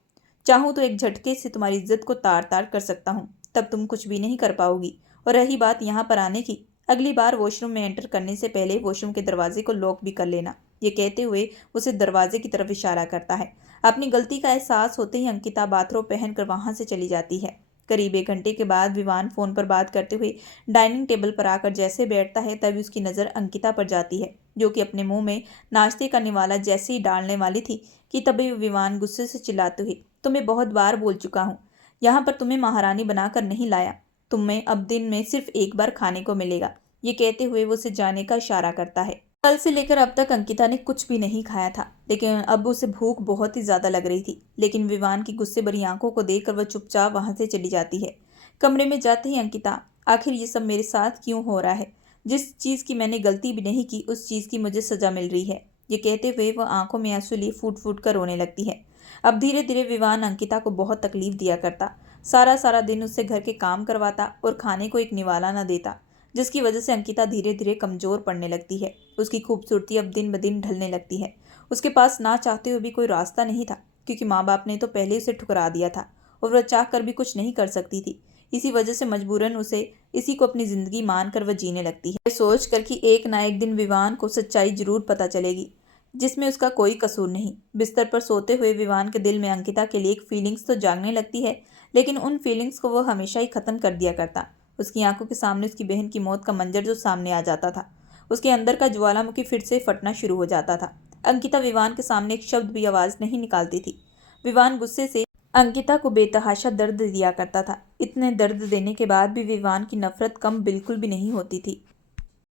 चाहूँ तो एक झटके से तुम्हारी इज्जत को तार तार कर सकता हूँ, तब तुम कुछ भी नहीं कर पाओगी। और रही बात यहाँ पर आने की, अगली बार वॉशरूम में एंटर करने से पहले वॉशरूम के दरवाजे को लॉक भी कर लेना, ये कहते हुए उसे दरवाजे की तरफ इशारा करता है। अपनी गलती का एहसास होते ही अंकिता बाथरोब पहनकर वहां से चली जाती है। करीब 1 घंटे के बाद विवान फोन पर बात करते हुए डाइनिंग टेबल पर आकर जैसे बैठता है, तभी उसकी नज़र अंकिता पर जाती है, जो कि अपने मुंह में नाश्ते का निवाला जैसे ही डालने वाली थी कि तभी विवान गुस्से से चिल्लाते हुए, तुम्हें बहुत बार बोल चुका हूँ, यहाँ पर तुम्हें महारानी बनाकर नहीं लाया, तुम्हें अब दिन में सिर्फ एक बार खाने को मिलेगा, ये कहते हुए वो उसे जाने का इशारा करता है। कल से लेकर अब तक अंकिता ने कुछ भी नहीं खाया था, लेकिन अब उसे भूख बहुत ही ज्यादा लग रही थी। लेकिन विवान की गुस्से भरी आंखों को देखकर वह चुपचाप वहां से चली जाती है। कमरे में जाते ही अंकिता, आखिर ये सब मेरे साथ क्यों हो रहा है, जिस चीज की मैंने गलती भी नहीं की उस चीज की मुझे सजा मिल रही है, ये कहते हुए वह आंखों में आंसू लिए फूट फूट कर रोने लगती है। अब धीरे धीरे विवान अंकिता को बहुत तकलीफ दिया करता, सारा सारा दिन उससे घर के काम करवाता और खाने को एक निवाला न देता, जिसकी वजह से अंकिता धीरे धीरे कमजोर पड़ने लगती है। उसकी खूबसूरती अब दिन ब दिन ढलने लगती है। उसके पास ना चाहते हुए भी कोई रास्ता नहीं था, क्योंकि माँ बाप ने तो पहले उसे ठुकरा दिया था और वह चाह कर भी कुछ नहीं कर सकती थी। इसी वजह से मजबूरन उसे इसी को अपनी जिंदगी मानकर वह जीने लगती है, सोच कर कि एक ना एक दिन विवान को सच्चाई जरूर पता चलेगी जिसमें उसका कोई कसूर नहीं। बिस्तर पर सोते हुए विवान के दिल में अंकिता के लिए एक फीलिंग्स तो जागने लगती है, लेकिन उन फीलिंग्स को वह हमेशा ही खत्म कर दिया करता। उसकी आंखों के सामने उसकी बहन की मौत का मंजर जो सामने आ जाता था, उसके अंदर का ज्वालामुखी फिर से फटना शुरू हो जाता था। अंकिता विवान के सामने एक शब्द भी आवाज नहीं निकालती थी। विवान गुस्से से अंकिता को बेतहाशा दर्द दिया करता था। इतने दर्द देने के बाद भी विवान की नफरत कम बिल्कुल भी नहीं होती थी।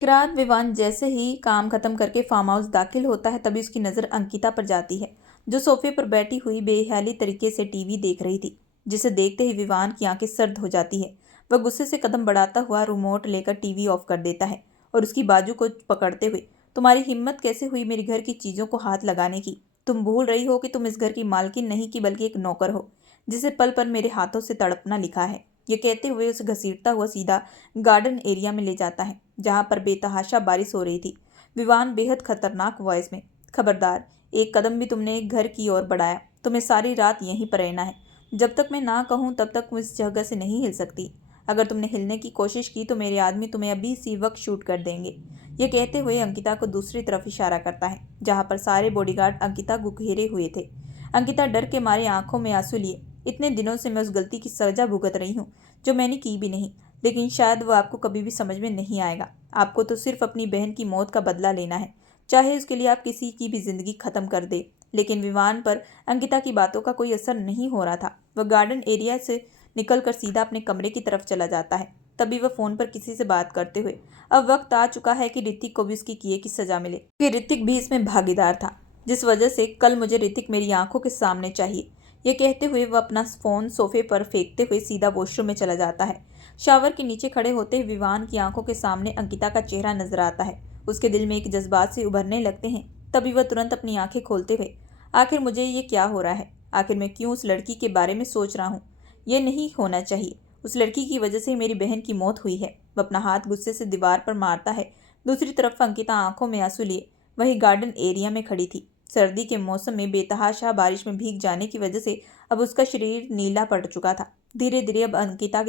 एक रात विवान जैसे ही काम खत्म करके फार्म हाउस दाखिल होता है, तभी उसकी नज़र अंकिता पर जाती है, जो सोफे पर बैठी हुई बेहाली तरीके से टीवी देख रही थी, जिसे देखते ही विवान की आंखें सर्द हो जाती है। वह गुस्से से कदम बढ़ाता हुआ रिमोट लेकर टीवी ऑफ कर देता है और उसकी बाजू को पकड़ते हुए, तुम्हारी हिम्मत कैसे हुई मेरे घर की चीज़ों को हाथ लगाने की? तुम भूल रही हो कि तुम इस घर की मालकिन नहीं कि बल्कि एक नौकर हो, जिसे पल पल मेरे हाथों से तड़पना लिखा है। ये कहते हुए उसे घसीटता हुआ सीधा गार्डन एरिया में ले जाता है, जहां पर बेतहाशा बारिश हो रही थी। विवान बेहद खतरनाक वॉइस में, खबरदार, एक कदम भी तुमने घर की ओर बढ़ाया, तुम्हें सारी रात यहीं पर रहना है। जब तक मैं ना कहूँ तब तक तुम इस जगह से नहीं हिल सकती। अगर तुमने हिलने की कोशिश की तो मेरे आदमी तुम्हें अभी इसी वक्त शूट कर देंगे। ये कहते हुए अंकिता को दूसरी तरफ इशारा करता है, जहाँ पर सारे बॉडीगार्ड अंकिता को घेरे हुए थे। अंकिता डर के मारे आंखों में आंसू लिए, इतने दिनों से मैं उस गलती की सजा भुगत रही हूँ जो मैंने की भी नहीं, लेकिन शायद वो आपको कभी भी समझ में नहीं आएगा। आपको तो सिर्फ अपनी बहन की मौत का बदला लेना है, चाहे उसके लिए आप किसी की भी जिंदगी खत्म कर दे। लेकिन विवान पर अंकिता की बातों का कोई असर नहीं हो रहा था। वह गार्डन एरिया से निकलकर सीधा अपने कमरे की तरफ चला जाता है। तभी वह फोन पर किसी से बात करते हुए, अब वक्त आ चुका है कि ऋतिक को भी उसकी किए की सजा मिले, क्योंकि ऋतिक भी इसमें भागीदार था, जिस वजह से कल मुझे ऋतिक मेरी आंखों के सामने चाहिए। यह कहते हुए वह अपना फोन सोफे पर फेंकते हुए सीधा वॉशरूम में चला जाता है। शावर के नीचे खड़े होते ही विवान की आंखों के सामने अंकिता का चेहरा नजर आता है। उसके दिल में एक जज्बात से उभरने लगते हैं। तभी वह तुरंत अपनी आंखें खोलते हुए, आखिर मुझे ये क्या हो रहा है? आखिर मैं क्यों उस लड़की के बारे में सोच रहा हूँ? ये नहीं होना चाहिए। उस लड़की की वजह से मेरी बहन की मौत हुई है। वह अपना हाथ गुस्से से दीवार पर मारता है। दूसरी तरफ अंकिता आंखों में आंसू लिए वही गार्डन एरिया में खड़ी थी। सर्दी के मौसम में बेतहाशा बारिश में भीग जाने की वजह से अब उसका शरीर नीला पड़ चुका था। धीरे धीरे अब अंकिता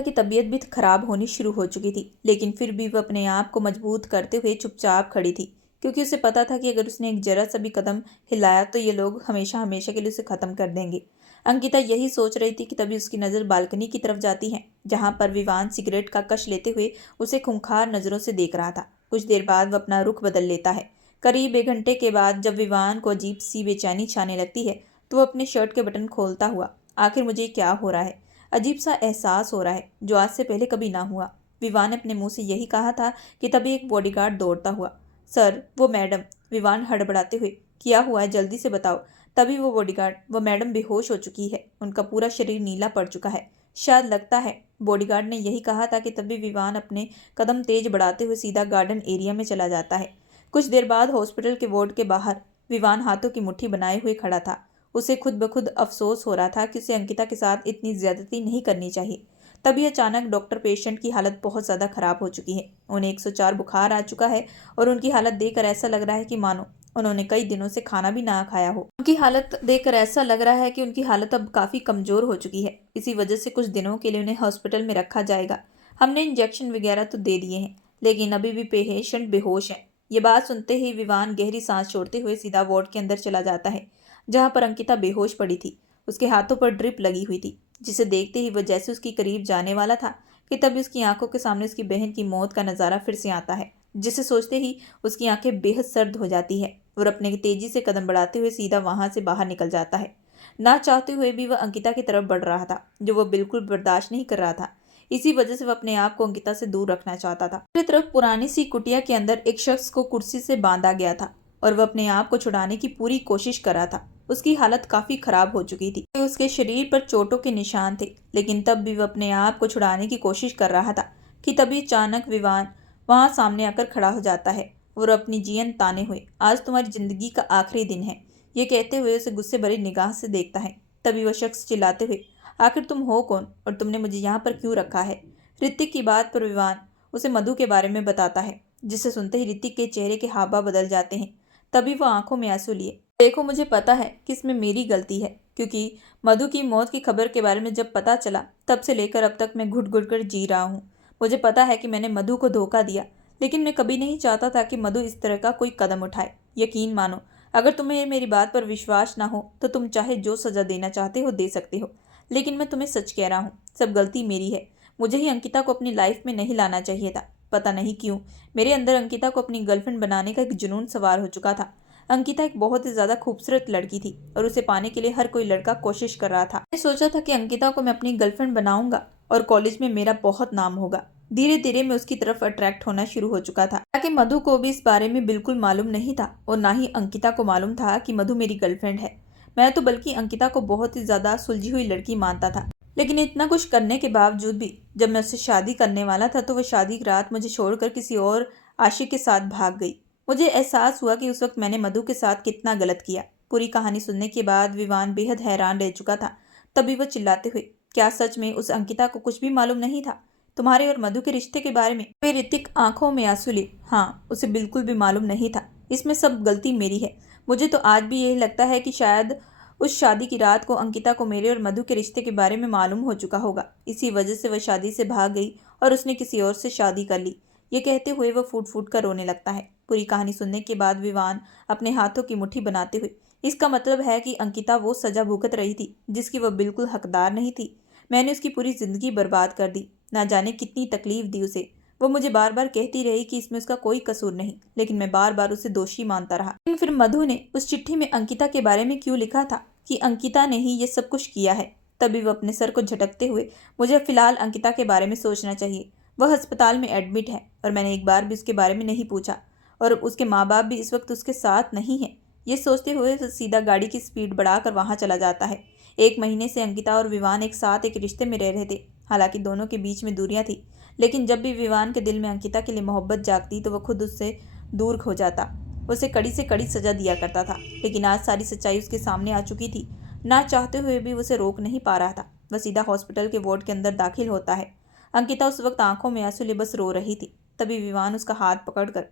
की तबीयत भी खराब होनी शुरू हो चुकी थी, लेकिन फिर भी वह अपने आप को मजबूत करते हुए चुपचाप खड़ी थी, क्योंकि उसे पता था कि अगर उसने एक जरा सा भी कदम हिलाया तो ये लोग हमेशा हमेशा के लिए उसे खत्म कर देंगे। अंकिता यही सोच रही थी कि तभी उसकी नज़र बालकनी की तरफ जाती है, जहां पर विवान सिगरेट का कश लेते हुए उसे खूंखार नज़रों से देख रहा था। कुछ देर बाद वह अपना रुख बदल लेता है। करीब 1 घंटे के बाद जब विवान को अजीब सी बेचैनी छाने लगती है, तो वह अपने शर्ट के बटन खोलता हुआ, आखिर मुझे क्या हो रहा है? अजीब सा एहसास हो रहा है जो आज से पहले कभी ना हुआ। विवान ने अपने मुंह से यही कहा था कि तभी एक बॉडीगार्ड दौड़ता हुआ, सर वो मैडम। विवान हड़बड़ाते हुए, क्या हुआ है जल्दी से बताओ। तभी वो मैडम बेहोश हो चुकी है, उनका पूरा शरीर नीला पड़ चुका है। शायद लगता है बॉडीगार्ड ने यही कहा था कि तभी विवान अपने कदम तेज बढ़ाते हुए सीधा गार्डन एरिया में चला जाता है। कुछ देर बाद हॉस्पिटल के वार्ड के बाहर विवान हाथों की मुट्ठी बनाए हुए खड़ा था। उसे खुद ब खुद अफसोस हो रहा था कि उसे अंकिता के साथ इतनी ज्यादती नहीं करनी चाहिए। तभी अचानक डॉक्टर पेशेंट की हालत बहुत ज़्यादा खराब हो चुकी है। उन्हें 104 बुखार आ चुका है और उनकी हालत देखकर ऐसा लग रहा है कि मानो उन्होंने कई दिनों से खाना भी ना खाया हो। उनकी हालत देखकर ऐसा लग रहा है कि उनकी हालत अब काफ़ी कमज़ोर हो चुकी है। इसी वजह से कुछ दिनों के लिए उन्हें हॉस्पिटल में रखा जाएगा। हमने इंजेक्शन वगैरह तो दे दिए हैं, लेकिन अभी भी पेशेंट बेहोश है। ये बात सुनते ही विवान गहरी सांस छोड़ते हुए सीधा वार्ड के अंदर चला जाता है, जहाँ पर अंकिता बेहोश पड़ी थी। उसके हाथों पर ड्रिप लगी हुई थी, जिसे देखते ही वह जैसे उसकी करीब जाने वाला था कि तभी उसकी आंखों के सामने उसकी बहन की मौत का नज़ारा फिर से आता है, जिसे सोचते ही उसकी आंखें बेहद सर्द हो जाती है और अपने तेजी से कदम बढ़ाते हुए सीधा वहां से बाहर निकल जाता है। ना चाहते हुए भी वह अंकिता की तरफ बढ़ रहा था, जो वह बिल्कुल बर्दाश्त नहीं कर रहा था। इसी वजह से वह अपने आप को अंकिता से दूर रखना चाहता था। दूसरी तरफ पुरानी सी कुटिया के अंदर एक शख्स को कुर्सी से बांधा गया था और वह अपने आप को छुड़ाने की पूरी कोशिश कर रहा था। उसकी हालत काफी खराब हो चुकी थी, उसके शरीर पर चोटों के निशान थे, लेकिन तब भी वह अपने आप को छुड़ाने की कोशिश कर रहा था कि तभी अचानक विवान वहां सामने आकर खड़ा हो जाता है और अपनी जियन ताने हुए, आज तुम्हारी जिंदगी का आखिरी दिन है, ये कहते हुए उसे गुस्से भरी निगाह से देखता है। तभी वह शख्स चिल्लाते हुए, आखिर तुम हो कौन और तुमने मुझे यहाँ पर क्यों रखा है? ऋतिक की बात पर विवान उसे मधु के बारे में बताता है, जिसे सुनते ही ऋतिक के चेहरे के हाव भाव बदल जाते हैं। तभी वह आंखों में आंसू लिए देखो, मुझे पता है कि इसमें मेरी गलती है, क्योंकि मधु की मौत की खबर के बारे में जब पता चला तब से लेकर अब तक मैं घुट घुट कर जी रहा हूँ। मुझे पता है कि मैंने मधु को धोखा दिया, लेकिन मैं कभी नहीं चाहता था कि मधु इस तरह का कोई कदम उठाए। यकीन मानो, अगर तुम्हें मेरी बात पर विश्वास ना हो तो तुम चाहे जो सजा देना चाहते हो दे सकते हो, लेकिन मैं तुम्हें सच कह रहा हूँ, सब गलती मेरी है। मुझे ही अंकिता को अपनी लाइफ में नहीं लाना चाहिए था। पता नहीं क्यों मेरे अंदर अंकिता को अपनी गर्लफ्रेंड बनाने का एक जुनून सवार हो चुका था। अंकिता एक बहुत ही ज्यादा खूबसूरत लड़की थी और उसे पाने के लिए हर कोई लड़का कोशिश कर रहा था। मैंने सोचा था कि अंकिता को मैं अपनी गर्लफ्रेंड बनाऊंगा और कॉलेज में मेरा बहुत नाम होगा। धीरे धीरे मैं उसकी तरफ अट्रैक्ट होना शुरू हो चुका था। ताकि मधु को भी इस बारे में बिल्कुल मालूम नहीं था और ना ही अंकिता को मालूम था कि मधु मेरी गर्लफ्रेंड है। मैं तो बल्कि अंकिता को बहुत ही ज्यादा सुलझी हुई लड़की मानता था। लेकिन इतना कुछ करने के बावजूद भी जब मैं उससे शादी करने वाला था तो वह शादी की रात मुझे छोड़कर किसी और आशिक के साथ भाग गई। मुझे एहसास हुआ कि उस वक्त मैंने मधु के साथ कितना गलत किया। पूरी कहानी सुनने के बाद विवान बेहद हैरान रह चुका था। तभी वह चिल्लाते हुए, क्या सच में उस अंकिता को कुछ भी मालूम नहीं था तुम्हारे और मधु के रिश्ते के बारे में? वे ऋतिक आंखों में आंसू ले, हाँ, उसे बिल्कुल भी मालूम नहीं था। इसमें सब गलती मेरी है। मुझे तो आज भी यही लगता है कि शायद उस शादी की रात को अंकिता को मेरे और मधु के रिश्ते के बारे में मालूम हो चुका होगा। इसी वजह से वह शादी से भाग गई और उसने किसी और से शादी कर ली। ये कहते हुए वह फूट फूट कर रोने लगता है। पूरी कहानी सुनने के बाद विवान अपने हाथों की मुट्ठी बनाते हुए, इसका मतलब है कि अंकिता वो सजा भुगत रही थी जिसकी वह बिल्कुल हकदार नहीं थी। मैंने उसकी पूरी जिंदगी बर्बाद कर दी। ना जाने कितनी तकलीफ दी उसे। वो मुझे बार बार कहती रही कि इसमें उसका कोई कसूर नहीं, लेकिन मैं बार बार उसे दोषी मानता रहा। लेकिन फिर मधु ने उस चिट्ठी में अंकिता के बारे में क्यों लिखा था कि अंकिता ने ही ये सब कुछ किया है? तभी वह अपने सर को झटकते हुए, मुझे फिलहाल अंकिता के बारे में सोचना चाहिए। वह अस्पताल में एडमिट है और मैंने एक बार भी उसके बारे में नहीं पूछा और उसके माँ बाप भी इस वक्त उसके साथ नहीं है। ये सोचते हुए सीधा गाड़ी की स्पीड बढ़ाकर वहां चला जाता है। 1 महीने से अंकिता और विवान एक साथ एक रिश्ते में रह रहे थे। हालांकि दोनों के बीच में दूरियां थी, लेकिन जब भी विवान के दिल में अंकिता के लिए मोहब्बत जागती तो वह खुद उससे दूर हो जाता। उसे कड़ी से कड़ी सजा दिया करता था। लेकिन आज सारी सच्चाई उसके सामने आ चुकी थी। ना चाहते हुए भी उसे रोक नहीं पा रहा था। वह सीधा हॉस्पिटल के वार्ड के अंदर दाखिल होता है। अंकिता उस वक्त आंखों में आंसू लिए बस रो रही थी। तभी विवान उसका हाथ पकड़कर,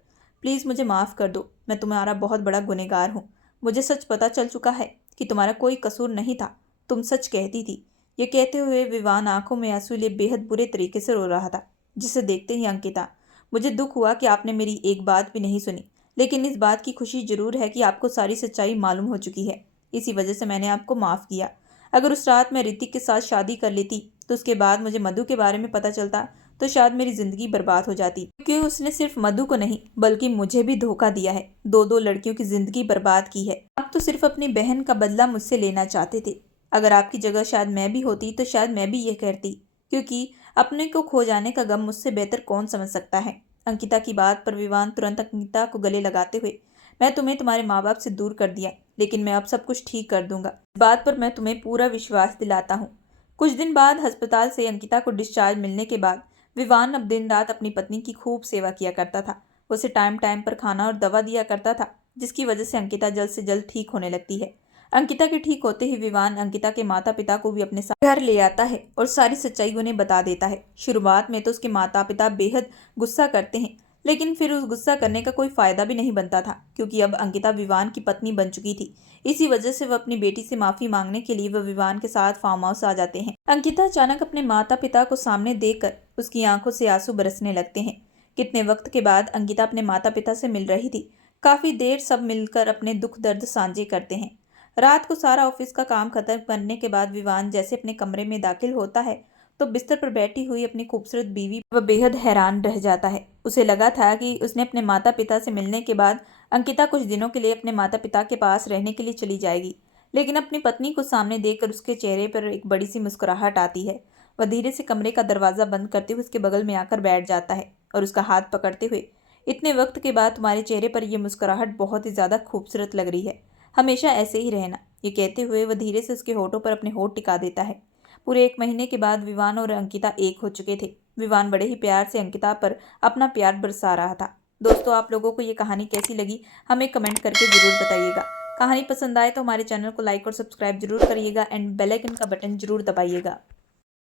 प्लीज़ मुझे माफ़ कर दो, मैं तुम्हारा बहुत बड़ा गुनहगार हूँ। मुझे सच पता चल चुका है कि तुम्हारा कोई कसूर नहीं था, तुम सच कहती थी। ये कहते हुए विवान आंखों में आंसू लिए बेहद बुरे तरीके से रो रहा था, जिसे देखते ही अंकिता, मुझे दुख हुआ कि आपने मेरी एक बात भी नहीं सुनी, लेकिन इस बात की खुशी जरूर है कि आपको सारी सच्चाई मालूम हो चुकी है। इसी वजह से मैंने आपको माफ़ किया। अगर उस रात मैं ऋतिक के साथ शादी कर लेती तो उसके बाद मुझे मधु के बारे में पता चलता तो शायद मेरी जिंदगी बर्बाद हो जाती, क्योंकि उसने सिर्फ मधु को नहीं बल्कि मुझे भी धोखा दिया है। दो दो लड़कियों की जिंदगी बर्बाद की है। आप तो सिर्फ अपनी बहन का बदला मुझसे लेना चाहते थे। अगर आपकी जगह शायद मैं भी होती तो शायद मैं भी ये कहती, क्योंकि अपने को खो जाने का गम मुझसे बेहतर कौन समझ सकता है। अंकिता की बात पर विवान तुरंत अंकिता को गले लगाते हुए, मैं तुम्हें तुम्हारे माँ बाप से दूर कर दिया, लेकिन मैं अब सब कुछ ठीक कर दूंगा। इस बात पर मैं तुम्हें पूरा विश्वास दिलाता हूँ। कुछ दिन बाद अस्पताल से अंकिता को डिस्चार्ज मिलने के बाद विवान अब दिन रात अपनी पत्नी की खूब सेवा किया करता था। उसे टाइम टाइम पर खाना और दवा दिया करता था, जिसकी वजह से अंकिता जल्द से जल्द ठीक होने लगती है। अंकिता के ठीक होते ही विवान अंकिता के माता पिता को भी अपने साथ घर ले आता है और सारी सच्चाई उन्हें बता देता है। शुरुआत में तो उसके माता पिता बेहद गुस्सा करते हैं, लेकिन फिर उस गुस्सा करने का कोई फायदा भी नहीं बनता था, क्योंकि अब अंकिता विवान की पत्नी बन चुकी थी। इसी वजह से वह अपनी बेटी से माफी मांगने के लिए वह विवान के साथ फार्म हाउस आ जाते हैं। अंकिता अचानक अपने माता पिता को सामने देखकर उसकी आंखों से आंसू बरसने लगते हैं। कितने वक्त के बाद अंकिता अपने माता पिता से मिल रही थी। काफी देर सब मिलकर अपने दुख दर्द साझे करते हैं। रात को सारा ऑफिस का काम खत्म करने के बाद विवान जैसे अपने कमरे में दाखिल होता है तो बिस्तर पर बैठी हुई अपनी खूबसूरत बीवी वह बेहद हैरान रह जाता है। उसे लगा था कि उसने अपने माता पिता से मिलने के बाद अंकिता कुछ दिनों के लिए अपने माता पिता के पास रहने के लिए चली जाएगी, लेकिन अपनी पत्नी को सामने देखकर उसके चेहरे पर एक बड़ी सी मुस्कुराहट आती है। वह धीरे से कमरे का दरवाजा बंद करते हुए उसके बगल में आकर बैठ जाता है और उसका हाथ पकड़ते हुए, इतने वक्त के बाद तुम्हारे चेहरे पर यह मुस्कुराहट बहुत ही ज्यादा खूबसूरत लग रही है, हमेशा ऐसे ही रहना। ये कहते हुए वह धीरे से उसके होठों पर अपने होठ टिका देता है। पूरे 1 महीने के बाद विवान और अंकिता एक हो चुके थे। विवान बड़े ही प्यार से अंकिता पर अपना प्यार बरसा रहा था। दोस्तों, आप लोगों को ये कहानी कैसी लगी हमें कमेंट करके जरूर बताइएगा। कहानी पसंद आए तो हमारे चैनल को लाइक और सब्सक्राइब जरूर करिएगा एंड बेल आइकन का बटन जरूर दबाइएगा।